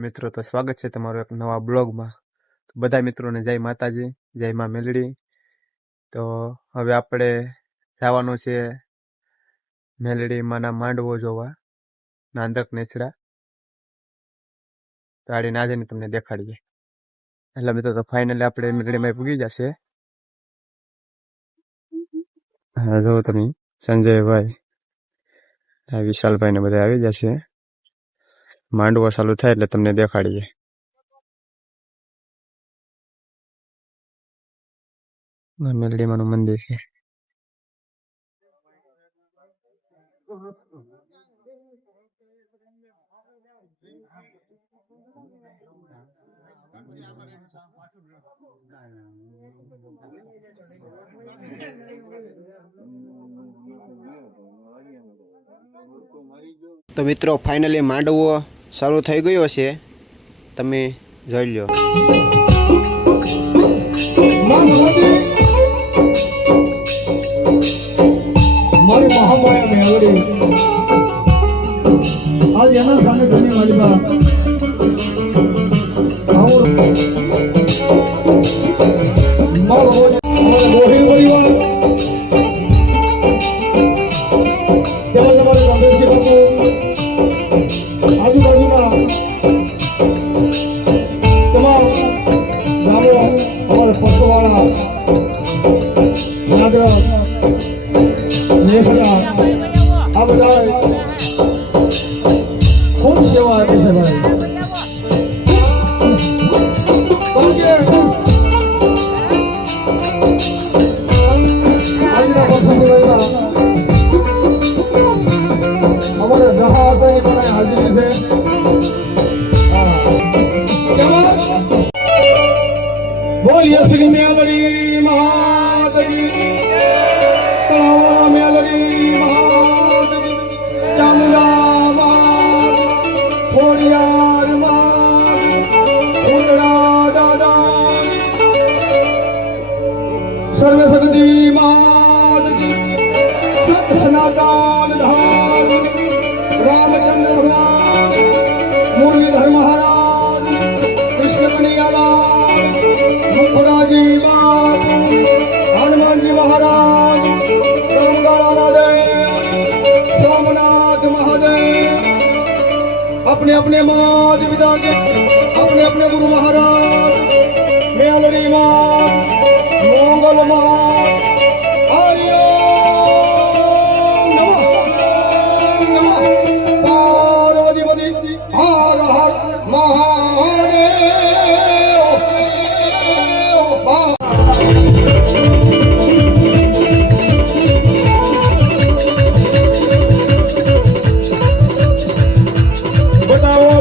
મિત્રો, તો સ્વાગત છે તમારું એક નવા બ્લોગમાં. બધા મિત્રોને જય માતાજી, જય માં મેલડી. તો હવે આપણે જવાનું છે મેલડી માના માંડવો જોવા, નાંદક નેચડા. ગાડીને આજે તમને દેખાડીએ. એટલે મિત્રો, તો ફાઇનલી આપણે મેલડીમાં પૂગી જશે. હા, જો તમે સંજયભાઈ, વિશાલભાઈ ને બધા આવી જશે. માંડવો ચાલુ થાય એટલે તમને દેખાડીએ. મેલડી માનું મંદિર છે. તો મિત્રો, ફાઇનલી માંડવો શરૂ થઈ ગયો છે, તમે જોઈ લો. મારી મહામાયા મેળવી આજ એના સામે સામે માલિકા આજુબાજુના તમામ ગામો અમારે પરસોવાળા યાદવ નેસડા આ બધા ખૂબ સેવા આપે છે ભાઈ. આજના પ્રસંગમાં અમારા જહા હતા એ પણ હાજરી છે. બોલીએ શ્રી મેલડી મહાદેવી, તળાવવાળા મેલડી મહાદેવી, ચામુંડા ખોડિયાર ઉંદરા દાદા, સર્વે શક્તિ માતજી, સત સનાતન ધામ, રામચંદ્ર ભગવાન, મુરલીધર મહારાજ, કૃષ્ણ કનૈયાલાલ, મુખરાજી બાપુ, હનુમાનજી મહારાજ, રામગાળા દેવ, सोमनाथ महादेव, अपने अपने माँ देविता के अपने अपने गुरु महाराज, मेलड़ी माँ, मंगल माँ, हरिओम नमः पार्वती पति हर हर महादेव.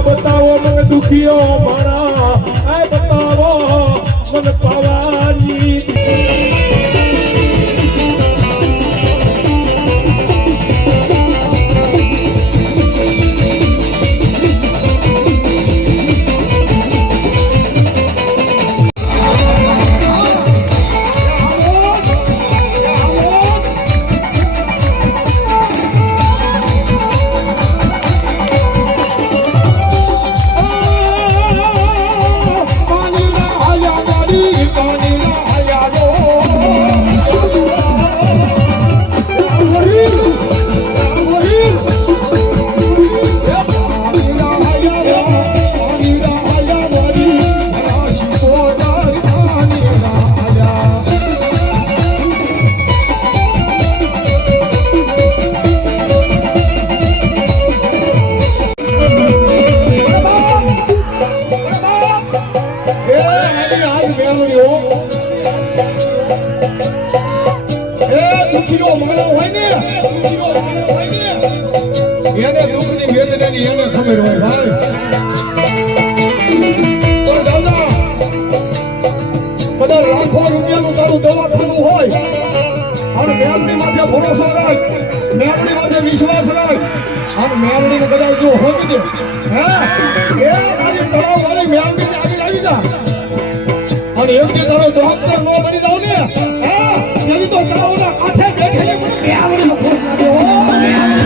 बताओ मन दुखियो मारा, ऐ बताओ मन पवारी. એને દુઃખની વેદનાની એને ખબર હોય ભાઈ. તો દાદા બધા લાખો રૂપિયાનું તારું દવાખાનું હોય અને મેમની માથે ભરોસો રાખ, મેમની માથે વિશ્વાસ રાખ અને મેમની કદાચ જો હોવી દે હે એ મારી તળાવ વાળી મેમની આવી જા અને એમની તારો ડોક્ટર નો બની જાવ ને હે એની તો તળાવના કાંઠે બેઠેલી મેમની ખોટ લાગે. ઓ મેમની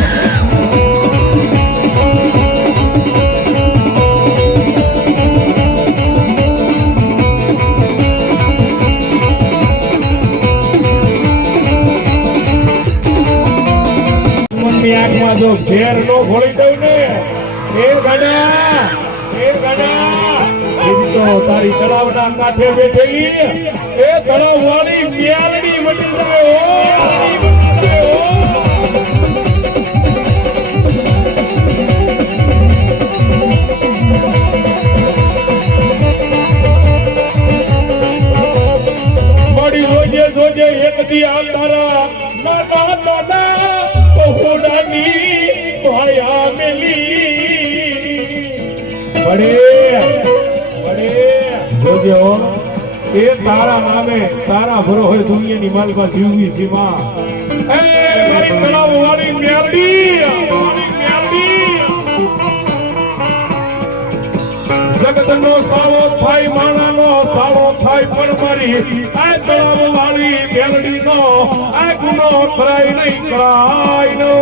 જો ઘેર નો ભોળી દઉં ને એ ગણા તો તારી તળાવના કાંઠે બેઠેલી એ તળાવ વાળી મ્યાલડી મટી જાય જોજે એક દી આ તારા નાના નાના પહોડાની ભાયા મેલી બડે જોજે હો એ તારા નામે તારા ભરો હોય દુનિયાની માલમાં જીવવી સીમા એ મારી તળાવ વાળી મેલડી જગતનો સાવો થાય માણાનો સાવો થાય પણ મારી આ તળાવ વાળી મેલડીનો આ ગુનો કરાય નહીં કરાય નો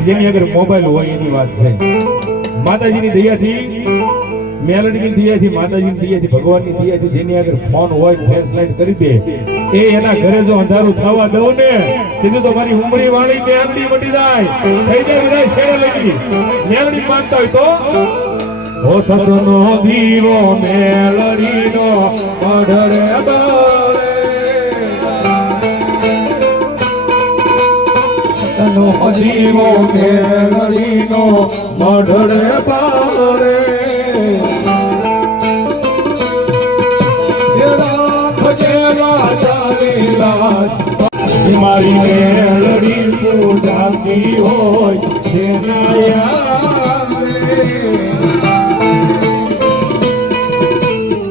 જેની અગર મોબાઈલ હોય એની વાત છે માતાજીની દયાથી મેલડીની દયાથી માતાજીની દયાથી ભગવાનની દયાથી જેની અગર ફોન હોય ફ્લેશ લાઈટ કરી દે એ એના ઘરે જો અંધારું થવા દઉં ને સીધું તો મારી ઉમરી વાળી મેલડી મટી જાય થઈ જાય વિદાય છેડે લગી મેલડી માંગતા હોય તો ઓ સતનો દીવો મેલડીનો અઢળે જીવો મેલડીનો મઢડે પારે મારી મેલડી પૂજાતી હોય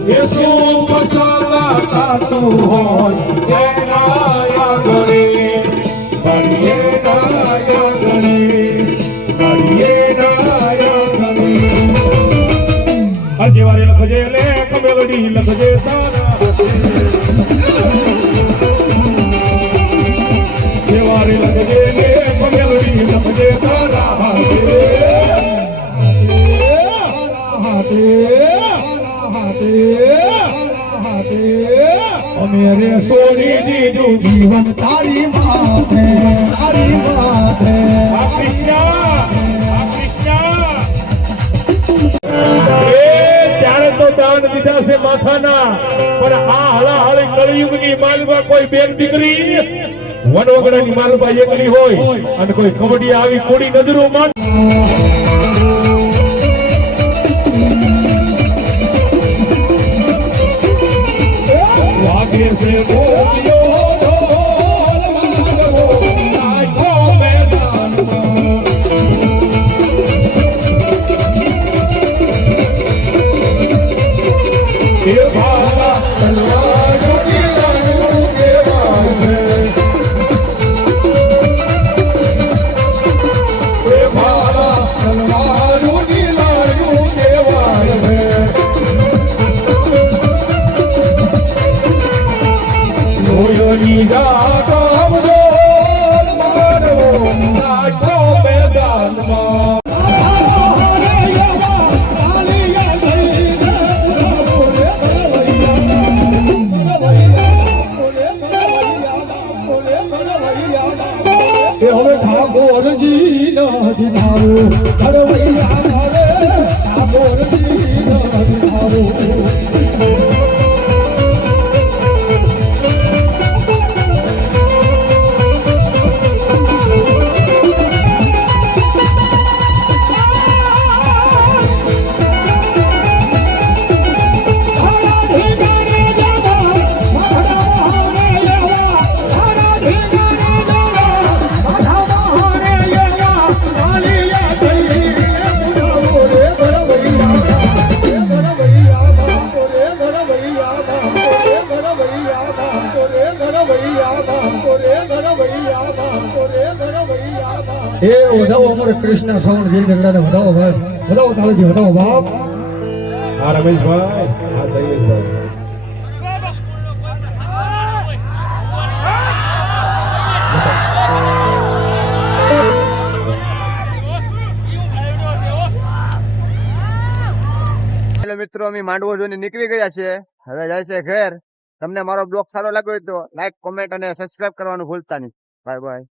એ શું મસાલા ખાતું હોય એના ગણે જેવારે લખજે લે કમેલડી લખજે તારા જેવારે લખજે લે કમેલડી લખજે તારા અમે રે સોરી દીધું જીવન તારી માથે આ ત્યારે તો દાન દીધા છે માથાના પણ આ હળાહળી કળિયુગની માલમાં કોઈ બેન દીકરી વનવગડાની માલમાં એકલી હોય અને કોઈ કબડ્ડી આવી કોડી નજરો માં વાગે છે બોલ્યો એ હવે ઠાકોરજી નથી થાવું ઘડવૈયા મારે ઠાકોરજી નથી થાવું એ વધાવો અમારે કૃષ્ણ શ્રવણ જે ગંગાને વધાવો ભાઈ વધાવો તાલજી વધાવો બાપ હા રમેશભાઈ હા શૈલેષભાઈ હેલો મિત્રો, અમે માંડવો જોઈને નીકળી ગયા છે. હવે જાય છે ઘેર. તમને મારો બ્લોગ સારો લાગ્યો હોય તો લાઈક, કોમેન્ટ અને સબસ્ક્રાઇબ કરવાનું ભૂલતા નહીં. Bye bye.